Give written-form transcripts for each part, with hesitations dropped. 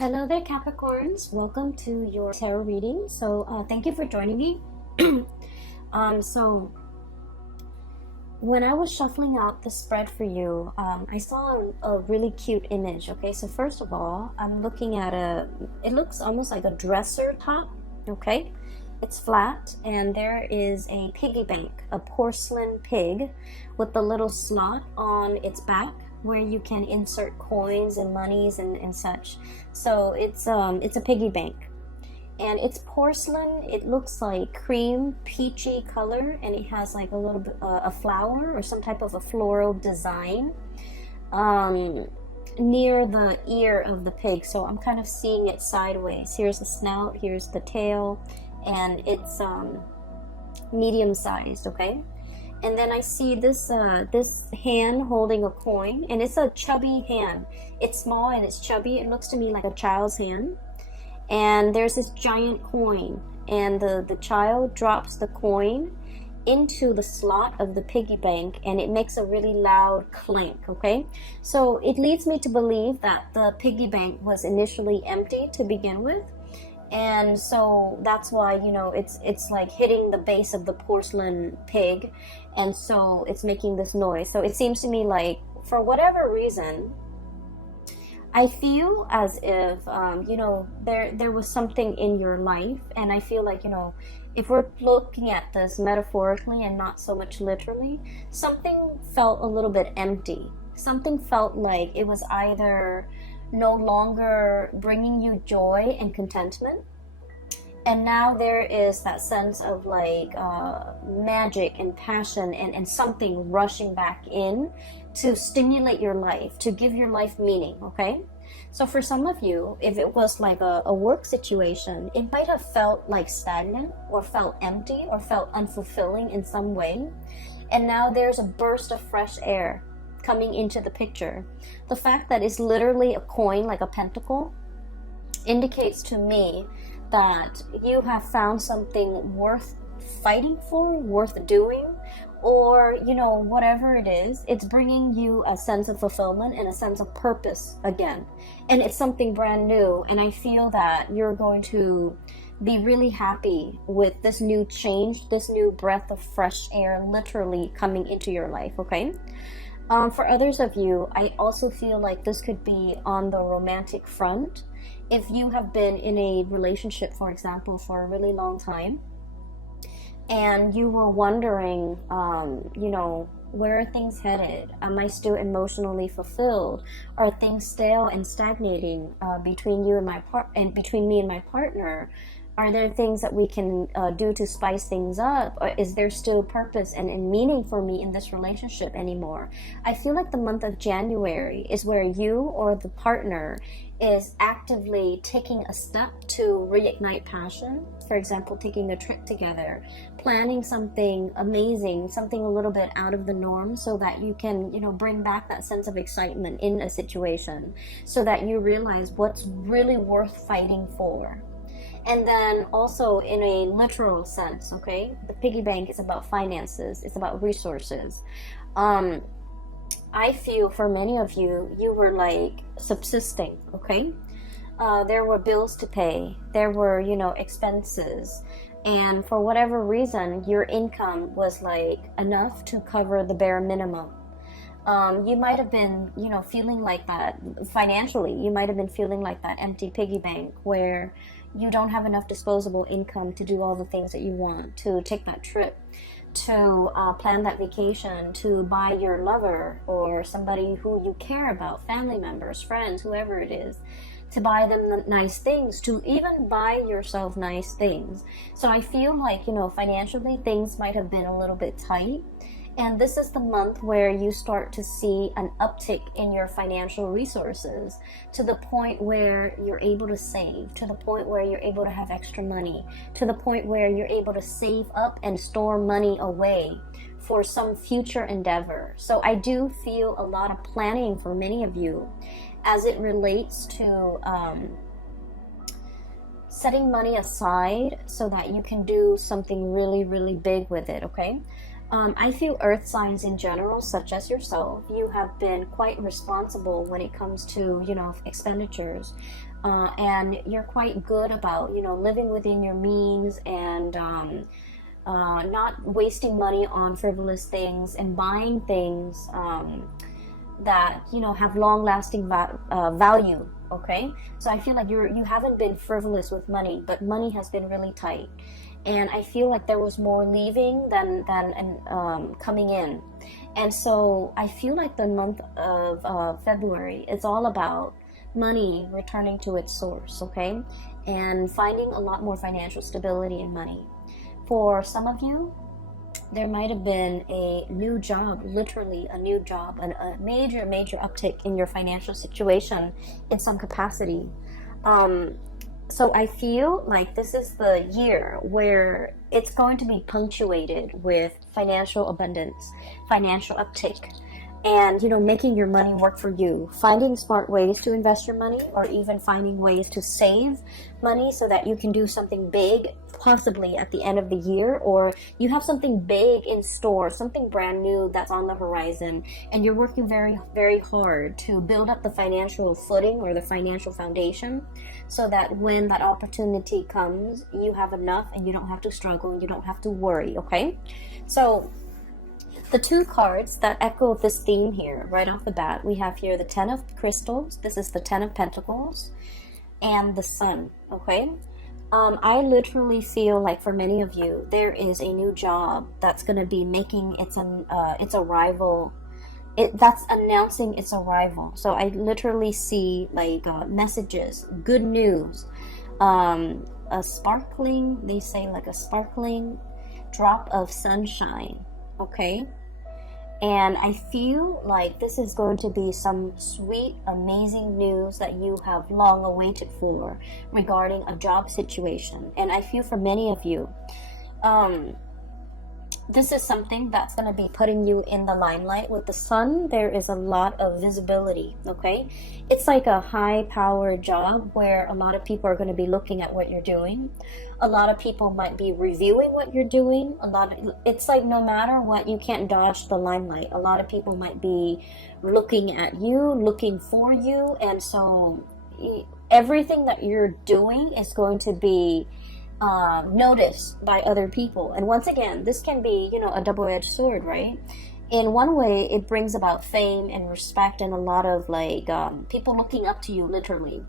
Hello there, Capricorns. Welcome to your tarot reading. Thank you for joining me. So when I was shuffling out the spread for you, I saw a really cute image. Okay, so first of all, I'm looking at it looks almost like a dresser top. Okay, it's flat, and there is a piggy bank, a porcelain pig with a little slot on its back where you can insert coins and monies and such. So it's a piggy bank, and it's porcelain. It looks like cream peachy color, and it has like a little bit a flower or some type of a floral design near the ear of the pig. So I'm kind of seeing it sideways. Here's the snout, here's the tail, and it's medium sized. Okay, and then I see this hand holding a coin, and it's a chubby hand. It's small and it's chubby. It looks to me like a child's hand. And there's this giant coin, and the child drops the coin into the slot of the piggy bank, and it makes a really loud clank. Okay, so it leads me to believe that the piggy bank was initially empty to begin with, and so that's why, you know, it's like hitting the base of the porcelain pig, and so it's making this noise. So it seems to me like, for whatever reason, I feel as if you know, there was something in your life, and I feel like, you know, if we're looking at this metaphorically and not so much literally, something felt a little bit empty. Something felt like it was either no longer bringing you joy and contentment, and now there is that sense of like magic and passion and something rushing back in to stimulate your life, to give your life meaning. Okay, so for some of you, if it was like a work situation, it might have felt like stagnant or felt empty or felt unfulfilling in some way, and now there's a burst of fresh air coming into the picture. The fact that it's literally a coin, like a pentacle, indicates to me that you have found something worth fighting for, worth doing, or, you know, whatever it is, it's bringing you a sense of fulfillment and a sense of purpose again. And it's something brand new, and I feel that you're going to be really happy with this new change, this new breath of fresh air literally coming into your life. Okay, for others of you, I also feel like this could be on the romantic front. If you have been in a relationship, for example, for a really long time, and you were wondering, you know, where are things headed? Am I still emotionally fulfilled? Are things stale and stagnating between you and between me and my partner? Are there things that we can do to spice things up? Or is there still purpose and meaning for me in this relationship anymore? I feel like the month of January is where you or the partner is actively taking a step to reignite passion. For example, taking a trip together, planning something amazing, something a little bit out of the norm, so that you can, you know, bring back that sense of excitement in a situation, so that you realize what's really worth fighting for. And then also in a literal sense, okay, the piggy bank is about finances, it's about resources. I feel for many of you, you were like subsisting. Okay, there were bills to pay, there were, you know, expenses, and for whatever reason, your income was like enough to cover the bare minimum. You might have been, you know, feeling like that financially. You might have been feeling like that empty piggy bank where you don't have enough disposable income to do all the things that you want, to take that trip, to plan that vacation, to buy your lover or somebody who you care about, family members, friends, whoever it is, to buy them nice things, to even buy yourself nice things. So I feel like, you know, financially things might have been a little bit tight. And this is the month where you start to see an uptick in your financial resources, to the point where you're able to save, to the point where you're able to have extra money, to the point where you're able to save up and store money away for some future endeavor. So I do feel a lot of planning for many of you as it relates to setting money aside so that you can do something really, really big with it. Okay, I feel earth signs in general, such as yourself, you have been quite responsible when it comes to, expenditures. And you're quite good about, living within your means and not wasting money on frivolous things and buying things that, have long-lasting value. Okay, so I feel like you haven't been frivolous with money, but money has been really tight. And I feel like there was more leaving than coming in. And so I feel like the month of February is all about money returning to its source, okay? And finding a lot more financial stability in money. For some of you, there might have been a new job, literally a new job, and a major uptick in your financial situation in some capacity. So I feel like this is the year where it's going to be punctuated with financial abundance, financial uptick, and making your money work for you, finding smart ways to invest your money, or even finding ways to save money so that you can do something big, possibly at the end of the year, or you have something big in store, something brand new that's on the horizon, and you're working very, very hard to build up the financial footing or the financial foundation so that when that opportunity comes, you have enough and you don't have to struggle and you don't have to worry, okay? So the two cards that echo this theme here, right off the bat, we have here the Ten of Crystals, this is the Ten of Pentacles, and the Sun, okay? I literally feel like for many of you, there is a new job that's going to be making its arrival, that's announcing its arrival. So I literally see like messages, good news, a sparkling, they say like a sparkling drop of sunshine, okay? And I feel like this is going to be some sweet, amazing news that you have long awaited for regarding a job situation. And I feel for many of you, this is something that's going to be putting you in the limelight. With the Sun, there is a lot of visibility, okay? It's like a high-powered job where a lot of people are going to be looking at what you're doing. A lot of people might be reviewing what you're doing. It's like no matter what, you can't dodge the limelight. A lot of people might be looking at you, looking for you, and so everything that you're doing is going to be noticed by other people. And once again, this can be, a double-edged sword, right? In one way, it brings about fame and respect and a lot of people looking up to you, literally.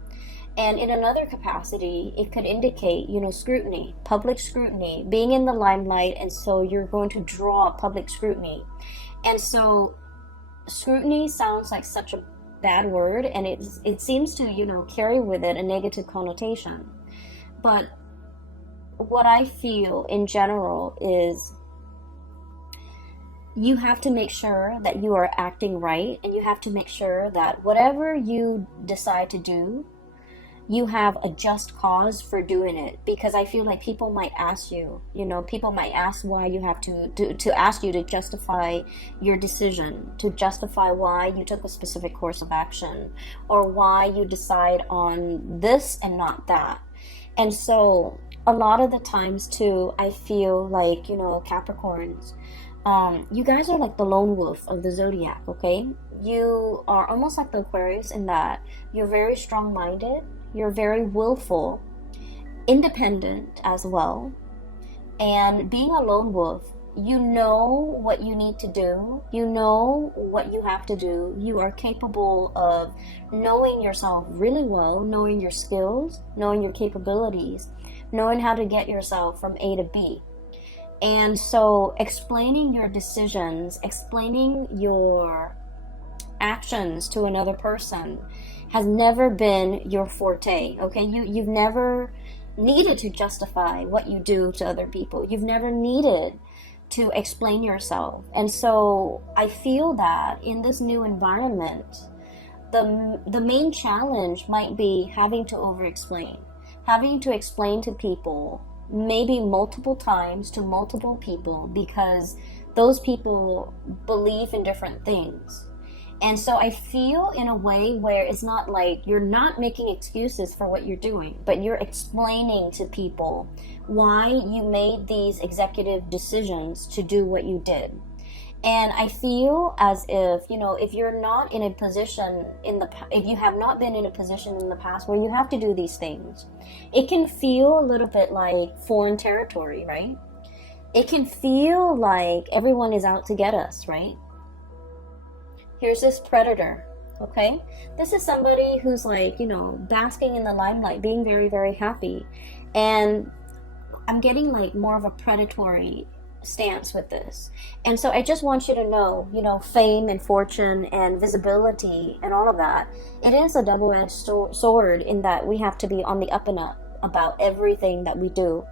And in another capacity, it could indicate, scrutiny, public scrutiny, being in the limelight, and so you're going to draw public scrutiny. And so scrutiny sounds like such a bad word, and it seems to, carry with it a negative connotation. But what I feel in general is you have to make sure that you are acting right, and you have to make sure that whatever you decide to do, you have a just cause for doing it. Because I feel like people might ask you, people might ask why you have to ask you to justify your decision, to justify why you took a specific course of action, or why you decide on this and not that. And so a lot of the times too, I feel like, Capricorns, you guys are like the lone wolf of the zodiac, okay? You are almost like the Aquarius in that you're very strong-minded, you're very willful, independent as well, and being a lone wolf, you know what you need to do, you know what you have to do, you are capable of knowing yourself really well, knowing your skills, knowing your capabilities, knowing how to get yourself from A to B. And so explaining your decisions, explaining your actions to another person has never been your forte, okay? You've never needed to justify what you do to other people. You've never needed to explain yourself. And so I feel that in this new environment, the main challenge might be having to over-explain, having to explain to people maybe multiple times to multiple people, because those people believe in different things. And so I feel in a way where it's not like you're not making excuses for what you're doing, but you're explaining to people why you made these executive decisions to do what you did. And I feel as if, you know, if you're not in a position if you have not been in a position in the past where you have to do these things, it can feel a little bit like foreign territory, right? It can feel like everyone is out to get us, right? Here's this predator, okay? This is somebody who's like, you know, basking in the limelight, being very, very happy. And I'm getting like more of a predatory stance with this. And so I just want you to know, you know, fame and fortune and visibility and all of that, it is a double-edged sword in that we have to be on the up and up about everything that we do.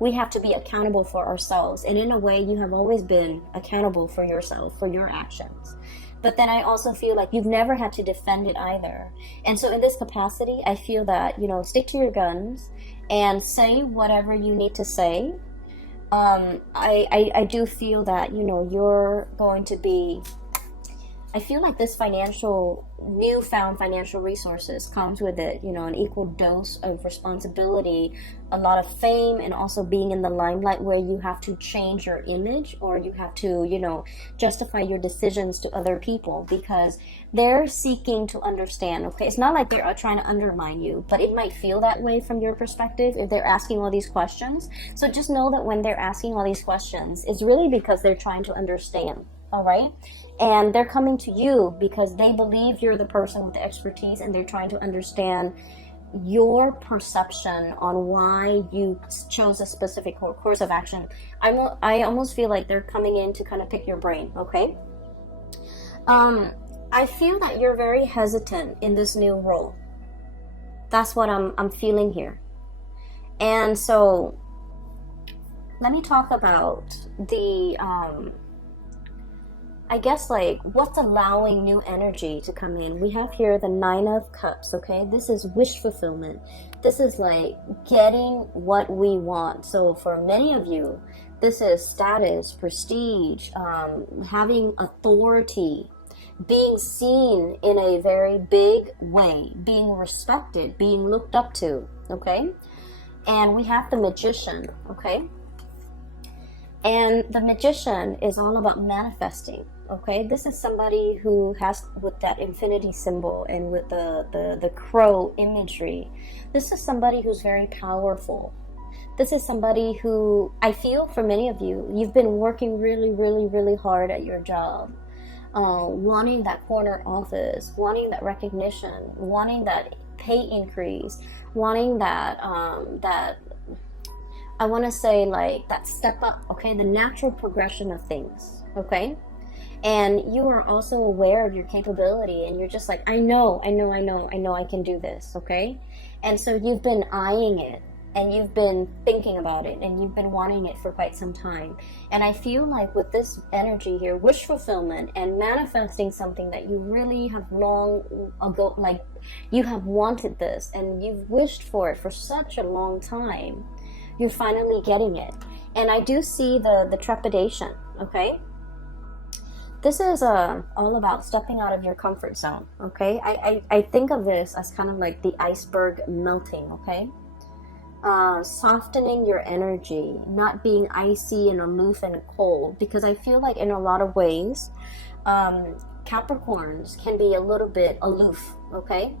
We have to be accountable for ourselves. And in a way, you have always been accountable for yourself, for your actions. But then I also feel like you've never had to defend it either. And so in this capacity, I feel that, you know, stick to your guns and say whatever you need to say. I do feel that, you know, you're going to be, I feel like this newfound financial resources comes with it, you know, an equal dose of responsibility, a lot of fame, and also being in the limelight where you have to change your image, or you have to, you know, justify your decisions to other people because they're seeking to understand, okay? It's not like they're trying to undermine you, but it might feel that way from your perspective if they're asking all these questions. So just know that when they're asking all these questions, it's really because they're trying to understand, all right? And they're coming to you because they believe you're the person with the expertise, and they're trying to understand your perception on why you chose a specific course of action. I almost feel like they're coming in to kind of pick your brain, okay? I feel that you're very hesitant in this new role. That's what I'm feeling here. And so let me talk about the I guess like what's allowing new energy to come in. We have here the 9 of Cups, okay? This is wish fulfillment. This is like getting what we want. So for many of you, this is status, prestige, having authority, being seen in a very big way, being respected, being looked up to, okay? And we have the Magician, okay? And the Magician is all about manifesting. Okay, this is somebody who has, with that infinity symbol and with the crow imagery, this is somebody who's very powerful. This is somebody who, I feel for many of you, you've been working really, really, really hard at your job, wanting that corner office, wanting that recognition, wanting that pay increase, wanting that, I want to say like that step up, okay, the natural progression of things, okay? And you are also aware of your capability, and you're just like, I know I can do this, okay? And so you've been eyeing it, and you've been thinking about it, and you've been wanting it for quite some time. And I feel like with this energy here, wish fulfillment and manifesting something that you really have long ago, like you have wanted this and you've wished for it for such a long time, you're finally getting it. And I do see the trepidation, okay? This is all about stepping out of your comfort zone, okay? I think of this as kind of like the iceberg melting, okay? Softening your energy, not being icy and aloof and cold, because I feel like in a lot of ways, Capricorns can be a little bit aloof, okay?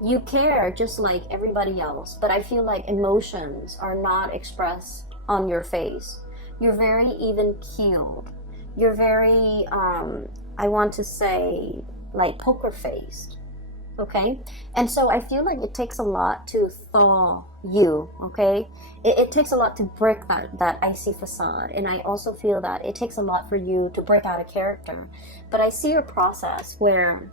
You care just like everybody else, but I feel like emotions are not expressed on your face. You're very even-keeled. You're very, I want to say, like poker-faced, okay? And so I feel like it takes a lot to thaw you, okay? It takes a lot to break that icy facade. And I also feel that it takes a lot for you to break out a character. But I see a process where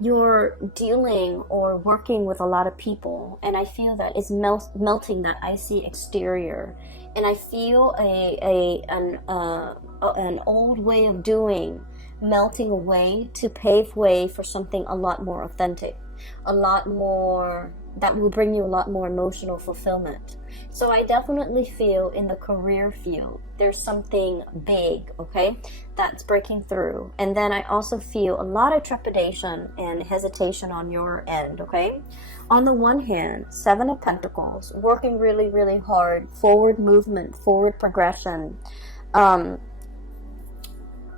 you're dealing or working with a lot of people, and I feel that it's melting that icy exterior. And I feel an old way of doing melting away to pave way for something a lot more authentic. a lot more, that will bring you a lot more emotional fulfillment. So I definitely feel in the career field, there's something big, okay, that's breaking through. And then I also feel a lot of trepidation and hesitation on your end, okay? On the one hand, Seven of Pentacles, working really, really hard, forward movement, forward progression.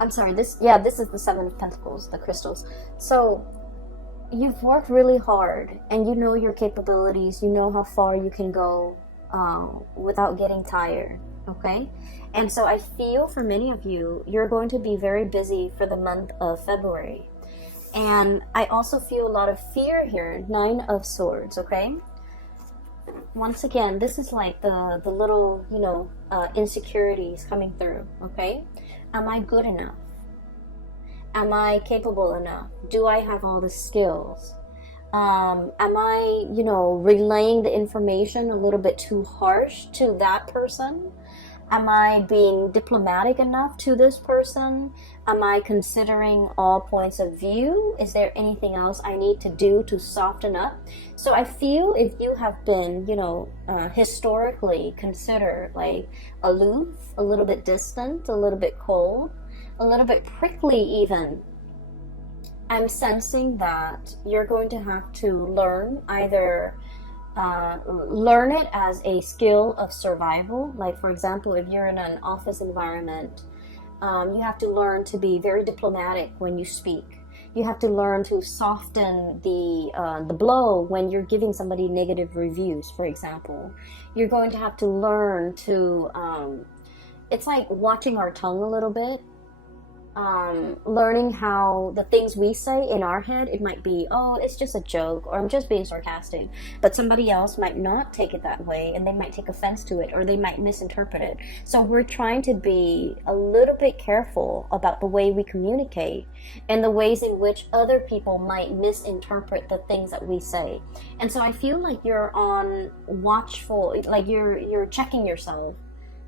I'm sorry, this is the Seven of Pentacles, the crystals. So you've worked really hard and you know your capabilities, you know how far you can go without getting tired, okay? And so I feel for many of you, you're going to be very busy for the month of February. And I also feel a lot of fear here, Nine of Swords, okay? Once again, this is like the little, insecurities coming through, okay? Am I good enough? Am I capable enough? Do I have all the skills? Am I, relaying the information a little bit too harsh to that person? Am I being diplomatic enough to this person? Am I considering all points of view? Is there anything else I need to do to soften up? So I feel if you have been, historically considered like aloof, a little bit distant, a little bit cold, a little bit prickly even, I'm sensing that you're going to have to learn either learn it as a skill of survival. Like, for example, if you're in an office environment, you have to learn to be very diplomatic when you speak. You have to learn to soften the blow when you're giving somebody negative reviews, for example. You're going to have to learn to, it's like watching our tongue a little bit. Learning how the things we say in our head, it might be, oh, it's just a joke, or I'm just being sarcastic, but somebody else might not take it that way, and they might take offense to it, or they might misinterpret it. So we're trying to be a little bit careful about the way we communicate and the ways in which other people might misinterpret the things that we say. And so I feel like you're on watchful, like you're checking yourself.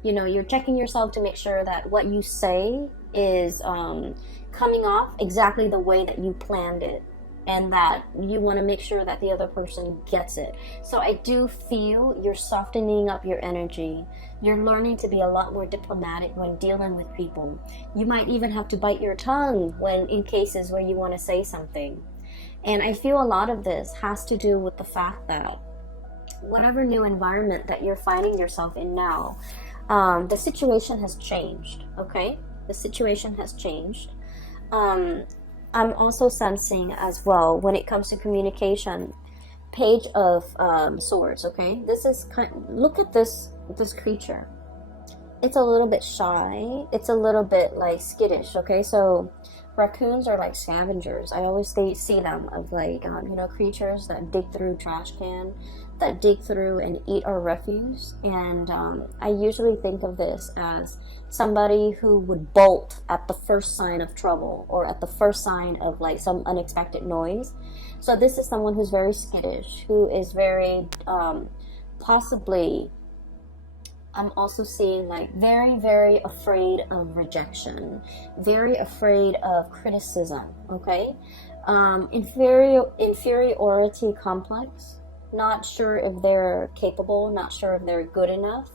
You're checking yourself to make sure that what you say is coming off exactly the way that you planned it, and that you want to make sure that the other person gets it. So I do feel you're softening up your energy. You're learning to be a lot more diplomatic when dealing with people. You might even have to bite your tongue when in cases where you want to say something. And I feel a lot of this has to do with the fact that whatever new environment that you're finding yourself in now, the situation has changed, okay? The situation has changed. I'm also sensing as well, when it comes to communication, Page of Swords, okay? This is look at this creature. It's a little bit shy. It's a little bit like skittish, okay? So raccoons are like scavengers. I always see them of like, creatures that dig through trash can, that dig through and eat our refuse. And I usually think of this as somebody who would bolt at the first sign of trouble, or at the first sign of like some unexpected noise. So this is someone who's very skittish, who is very possibly, I'm also seeing like very, very afraid of rejection, very afraid of criticism, okay? Inferiority complex, not sure if they're capable, not sure if they're good enough.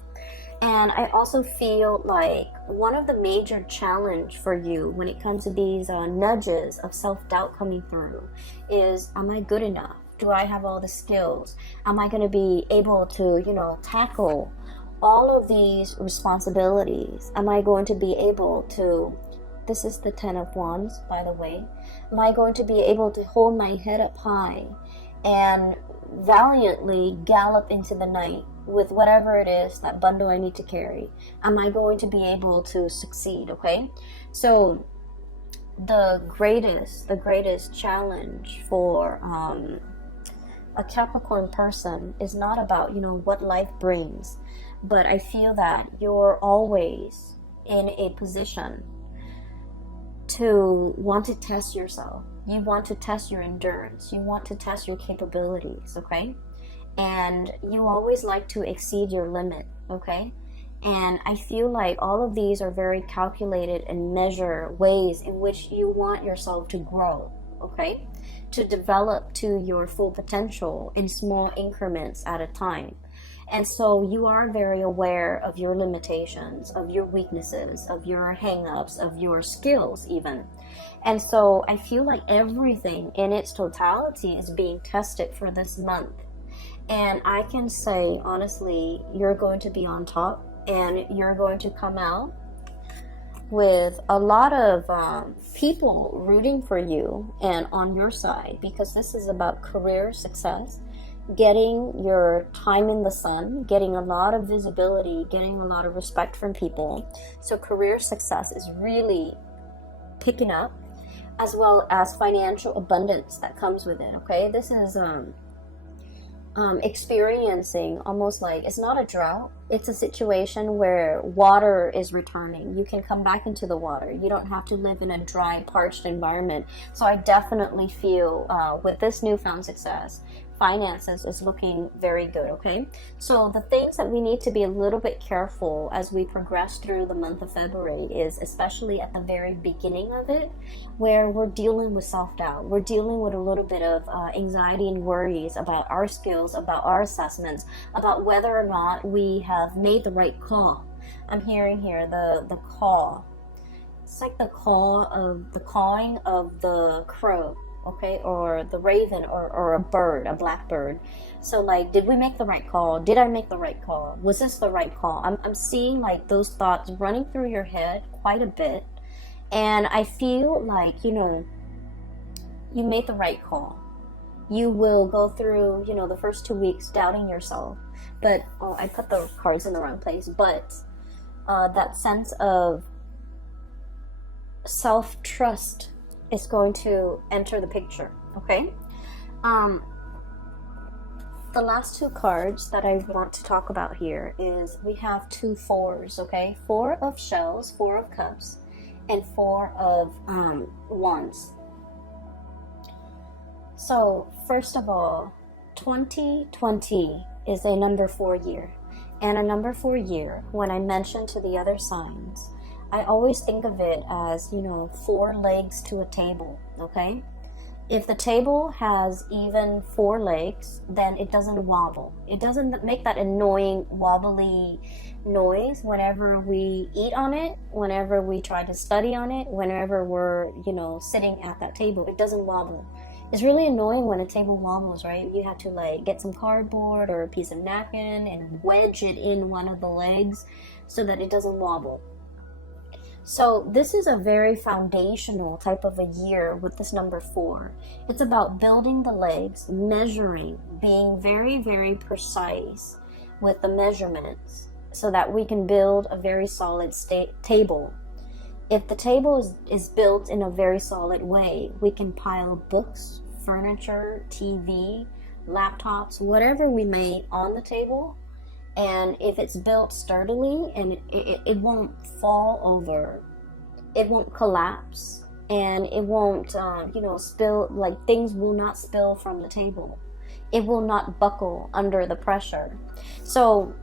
And I also feel like one of the major challenge for you when it comes to these nudges of self-doubt coming through is, am I good enough? Do I have all the skills? Am I going to be able to, tackle all of these responsibilities? Am I going to be able to, this is the 10 of Wands, by the way, am I going to be able to hold my head up high and valiantly gallop into the night with whatever it is, that bundle I need to carry? Am I going to be able to succeed, okay? So the greatest challenge for a Capricorn person is not about, what life brings, but I feel that you're always in a position to want to test yourself. You want to test your endurance. You want to test your capabilities, okay? And you always like to exceed your limit, okay? And I feel like all of these are very calculated and measure ways in which you want yourself to grow, okay? to develop to your full potential in small increments at a time. And so you are very aware of your limitations, of your weaknesses, of your hang-ups, of your skills even. And so I feel like everything in its totality is being tested for this month. And I can say, honestly, you're going to be on top, and you're going to come out with a lot of people rooting for you and on your side, because this is about career success, getting your time in the sun, getting a lot of visibility, getting a lot of respect from people. So career success is really picking up, as well as financial abundance that comes with it. Okay, this is experiencing almost like, it's not a drought, it's a situation where water is returning. You can come back into the water. You don't have to live in a dry, parched environment. So I definitely feel with this newfound success, finances is looking very good. Okay, so the things that we need to be a little bit careful as we progress through the month of February is especially at the very beginning of it, where we're dealing with self-doubt. We're dealing with a little bit of anxiety and worries about our skills, about our assessments, about whether or not we have made the right call. I'm hearing here the call. It's like the cawing of the crow, okay, or the raven, or a bird, a blackbird. So like, did we make the right call? Did I make the right call? Was this the right call? I'm seeing like those thoughts running through your head quite a bit. And I feel like, you know, you made the right call. You will go through, you know, the first 2 weeks doubting yourself. But, oh, I put the cards in the wrong place. But that sense of self-trust is going to enter the picture, okay? The last two cards that I want to talk about here is, we have 2 fours, okay? 4 of shells, 4 of cups, and 4 of wands. So first of all, 2020 is a number 4 year, and a number 4 year, when I mention to the other signs, I always think of it as, you know, 4 legs to a table, okay? If the table has even 4 legs, then it doesn't wobble. It doesn't make that annoying wobbly noise whenever we eat on it, whenever we try to study on it, whenever we're, you know, sitting at that table. It doesn't wobble. It's really annoying when a table wobbles, right? You have to like get some cardboard or a piece of napkin and wedge it in one of the legs so that it doesn't wobble. So this is a very foundational type of a year with this number 4. It's about building the legs, measuring, being very, very precise with the measurements so that we can build a very solid table. If the table is built in a very solid way, we can pile books, furniture, TV, laptops, whatever we may on the table. And if it's built sturdily, and it won't fall over, it won't collapse, and it won't, you know, spill, like things will not spill from the table. It will not buckle under the pressure. So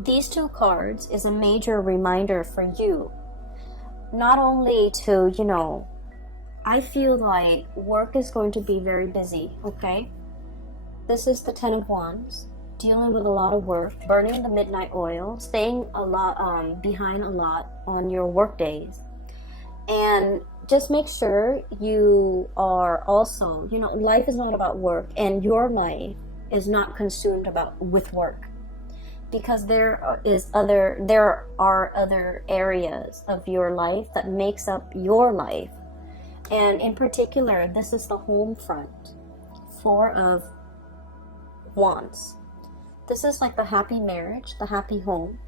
these 2 cards is a major reminder for you, not only to, you know, I feel like work is going to be very busy, okay? This is the 10 of Wands. Dealing with a lot of work, burning the midnight oil, staying a lot behind a lot on your work days, and just make sure you are also, you know, life is not about work, and your life is not consumed with work, because there are other areas of your life that makes up your life, and in particular, this is the home front, 4 of Wands. This is like the happy marriage, the happy home.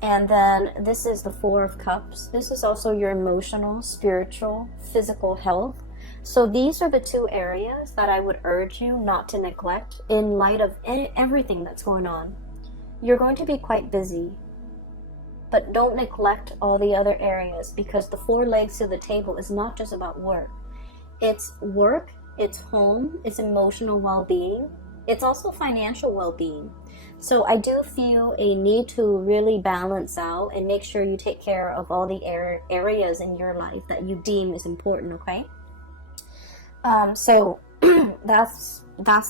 And then this is the 4 of Cups. This is also your emotional, spiritual, physical health. So these are the 2 areas that I would urge you not to neglect in light of everything that's going on. You're going to be quite busy, but don't neglect all the other areas, because the 4 legs to the table is not just about work. It's work, it's home, it's emotional well-being. It's also financial well-being. So I do feel a need to really balance out and make sure you take care of all the areas in your life that you deem is important, okay? So that's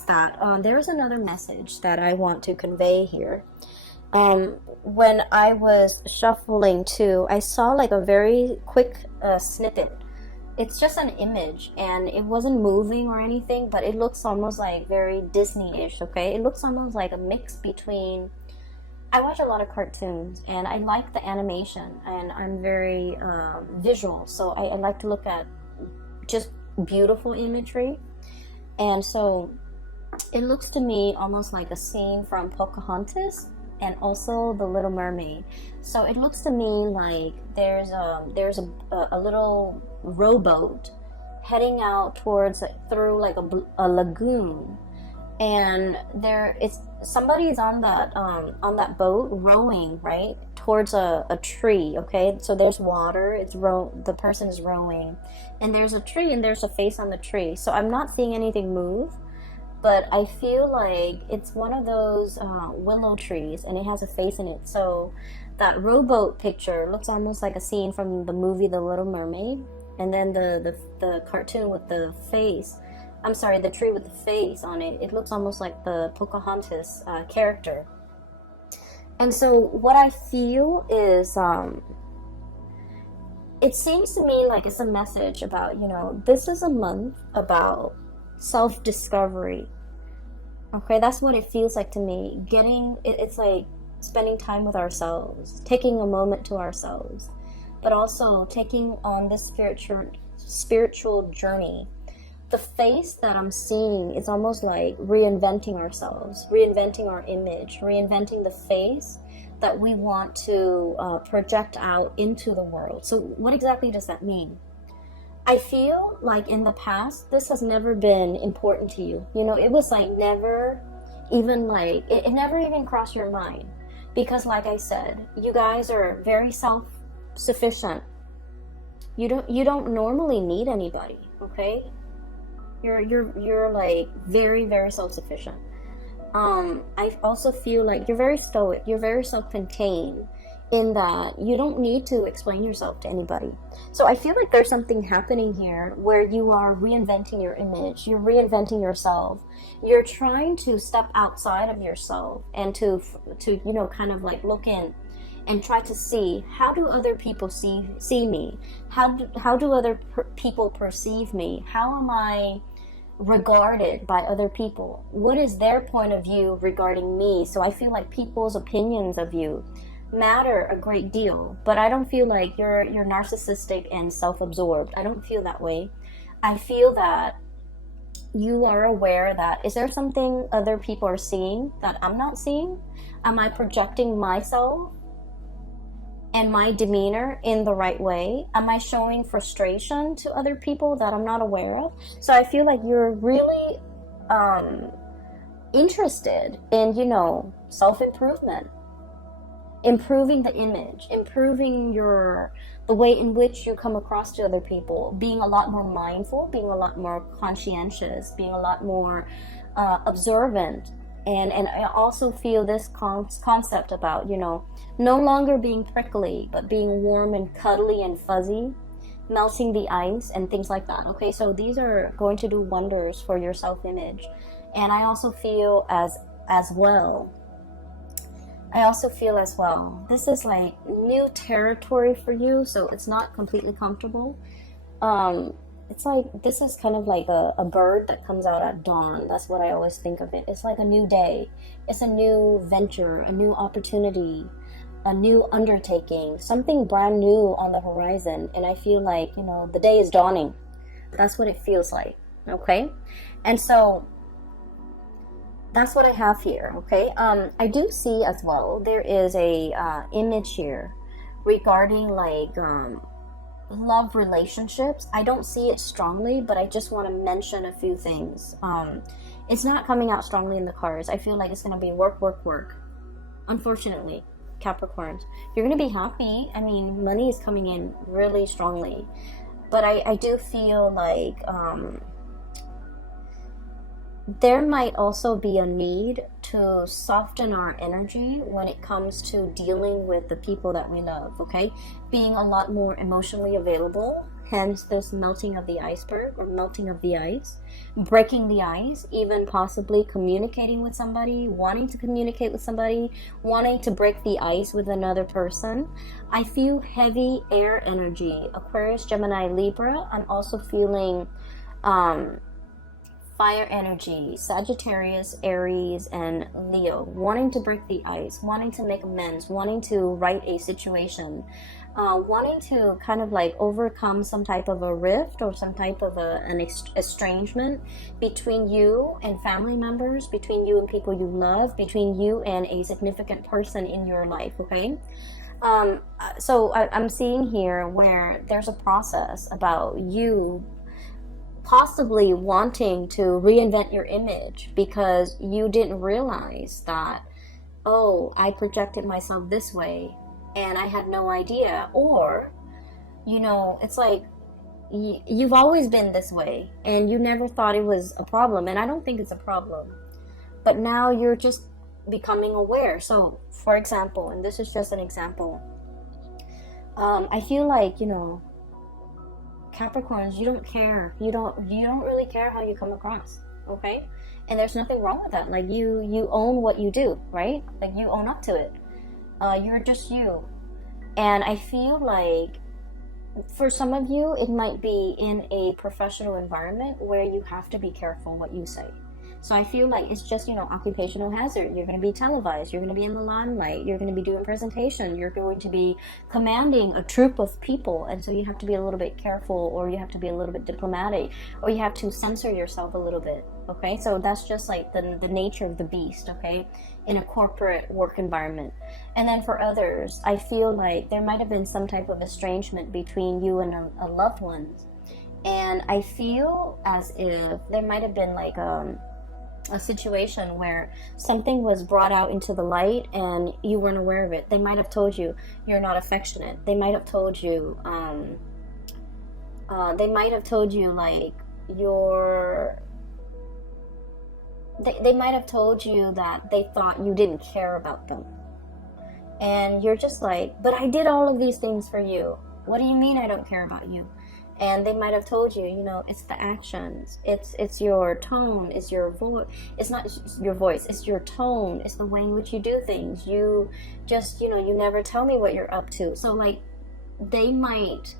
that. There's another message that I want to convey here. When I was shuffling too, I saw like a very quick snippet. It's just an image, and it wasn't moving or anything, but it looks almost like very Disney-ish, okay? It looks almost like a mix between... I watch a lot of cartoons, and I like the animation, and I'm very visual, so I like to look at just beautiful imagery. And so it looks to me almost like a scene from Pocahontas and also The Little Mermaid. So it looks to me like there's a little rowboat heading out towards through like a lagoon, and somebody's on that boat rowing right towards a tree. Okay, so there's water. The person is rowing, and there's a tree, and there's a face on the tree. So I'm not seeing anything move, but I feel like it's one of those willow trees, and it has a face in it. So that rowboat picture looks almost like a scene from the movie The Little Mermaid, and then the cartoon with the face. I'm sorry, the tree with the face on it. It looks almost like the Pocahontas character. And so what I feel is, it seems to me like it's a message about, this is a month about self-discovery. Okay, that's what it feels like to me. It's like spending time with ourselves, taking a moment to ourselves, but also taking on this spiritual journey. The face that I'm seeing is almost like reinventing ourselves, reinventing our image, reinventing the face that we want to project out into the world. So what exactly does that mean? I feel like in the past, this has never been important to you. It was like never even like, it never even crossed your mind. Because like I said, you guys are very self-sufficient. You don't normally need anybody, okay? You're like very, very self-sufficient. I also feel like you're very stoic. You're very self-contained in that you don't need to explain yourself to anybody. So I feel like there's something happening here where you are reinventing your image. You're reinventing yourself. You're trying to step outside of yourself and to kind of like look in and try to see, how do other people see me? How do other people perceive me? How am I regarded by other people? What is their point of view regarding me? So I feel like people's opinions of you matter a great deal, but I don't feel like you're narcissistic and self-absorbed. I don't feel that way. I feel that you are aware that, is there something other people are seeing that I'm not seeing? Am I projecting myself and my demeanor in the right way? Am I showing frustration to other people that I'm not aware of? So I feel like you're really interested in, self-improvement, improving the image, improving the way in which you come across to other people, being a lot more mindful, being a lot more conscientious, being a lot more observant. And I also feel this concept about, no longer being prickly, but being warm and cuddly and fuzzy, melting the ice and things like that. Okay, so these are going to do wonders for your self-image. And I also feel as well, this is like new territory for you, so it's not completely comfortable. It's like, this is kind of like a bird that comes out at dawn. That's what I always think of it. It's like a new day. It's a new venture, a new opportunity, a new undertaking, something brand new on the horizon. And I feel like, the day is dawning. That's what it feels like, okay? And so that's what I have here, okay? I do see as well, there is a image here regarding like love relationships. I don't see it strongly, but I just want to mention a few things. It's not coming out strongly in the cards. I feel like it's going to be work, work, work. Unfortunately, Capricorns, you're going to be happy. I mean, money is coming in really strongly, but I do feel like there might also be a need to soften our energy when it comes to dealing with the people that we love, okay? Being a lot more emotionally available, hence this melting of the iceberg or melting of the ice, breaking the ice, even possibly communicating with somebody, wanting to communicate with somebody, wanting to break the ice with another person. I feel heavy air energy, Aquarius, Gemini, Libra. I'm also feeling fire energy, Sagittarius, Aries, and Leo, wanting to break the ice, wanting to make amends, wanting to right a situation, wanting to kind of like overcome some type of a rift or some type of an estrangement between you and family members, between you and people you love, between you and a significant person in your life, okay? So I'm seeing here where there's a process about you possibly wanting to reinvent your image because you didn't realize that, oh, I projected myself this way and I had no idea. Or, you know, it's like you've always been this way and you never thought it was a problem. And I don't think it's a problem, but now you're just becoming aware. So for example, and this is just an example, I feel like, you know, Capricorns, you don't care. You don't really care how you come across, okay? And there's nothing wrong with that. Like you own what you do, right? Like you own up to it. You're just you. And I feel like for some of you, it might be in a professional environment where you have to be careful what you say. So I feel like it's just, you know, occupational hazard. You're going to be televised. You're going to be in the limelight. You're going to be doing presentation. You're going to be commanding a troop of people. And so you have to be a little bit careful, or you have to be a little bit diplomatic, or you have to censor yourself a little bit. Okay. So that's just like the nature of the beast. Okay. In a corporate work environment. And then for others, I feel like there might have been some type of estrangement between you and a loved one. And I feel as if there might have been like a situation where something was brought out into the light and you weren't aware of it. They might have told you you're not affectionate. They might have told you like they might have told you that they thought you didn't care about them. And you're just like, but I did all of these things for you. What do you mean I don't care about you? And they might have told you, you know, it's the actions, it's your tone, it's your voice, it's not your voice, it's your tone, it's the way in which you do things. You just, you know, you never tell me what you're up to. So like, they might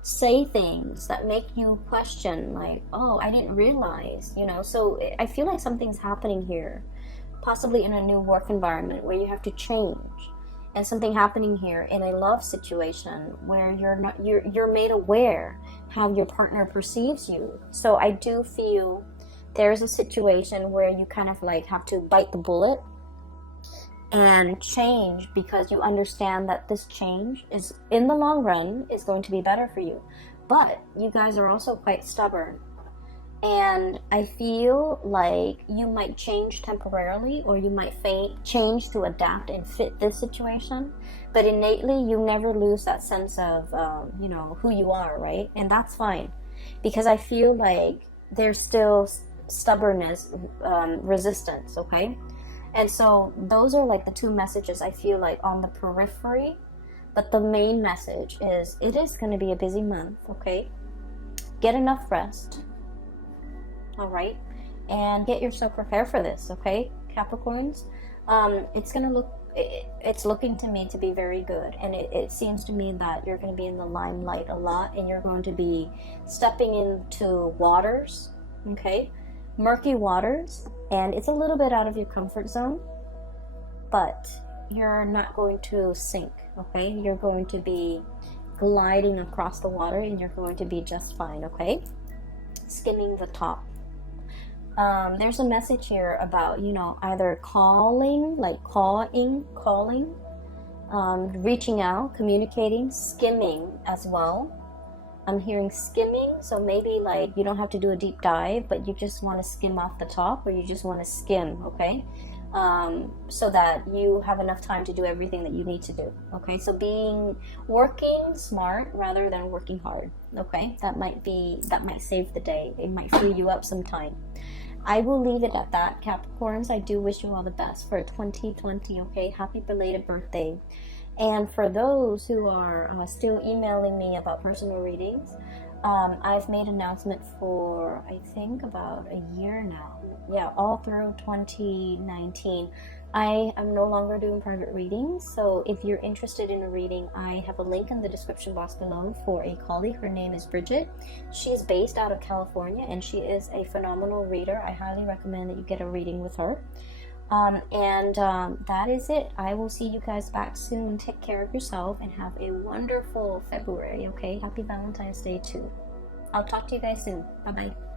say things that make you question, like, oh, I didn't realize, you know. So I feel like something's happening here, possibly in a new work environment where you have to change. And something happening here in a love situation where you're made aware how your partner perceives you. So I do feel there's a situation where you kind of like have to bite the bullet and change, because you understand that this change is, in the long run, is going to be better for you. But you guys are also quite stubborn. And I feel like you might change temporarily, or you might change to adapt and fit this situation. But innately, you never lose that sense of, you know, who you are, right? And that's fine. Because I feel like there's still stubbornness, resistance, okay? And so those are like the two messages I feel like on the periphery. But the main message is, it is going to be a busy month, okay? Get enough rest. All right, and get yourself prepared for this, okay, Capricorns? It's looking to me to be very good, and it seems to me that you're going to be in the limelight a lot, and you're going to be stepping into waters, okay, murky waters, and it's a little bit out of your comfort zone, but you're not going to sink, okay? You're going to be gliding across the water, and you're going to be just fine, okay? Skimming the top. There's a message here about, you know, either calling, like calling, reaching out, communicating, skimming as well. I'm hearing skimming, so maybe like you don't have to do a deep dive, but you just want to skim off the top, or you just want to skim, okay? So that you have enough time to do everything that you need to do, okay? So working smart rather than working hard, okay? That might save the day. It might free you up some time. I will leave it at that, Capricorns. I do wish you all the best for 2020, okay? Happy belated birthday. And for those who are still emailing me about personal readings, I've made an announcement for, I think, about a year now. Yeah, all through 2019. I am no longer doing private readings, so if you're interested in a reading, I have a link in the description box below for a colleague. Her name is Bridget. She's based out of California, and she is a phenomenal reader. I highly recommend that you get a reading with her. That is it. I will see you guys back soon. Take care of yourself and have a wonderful February, okay? Happy Valentine's Day too. I'll talk to you guys soon. Bye-bye.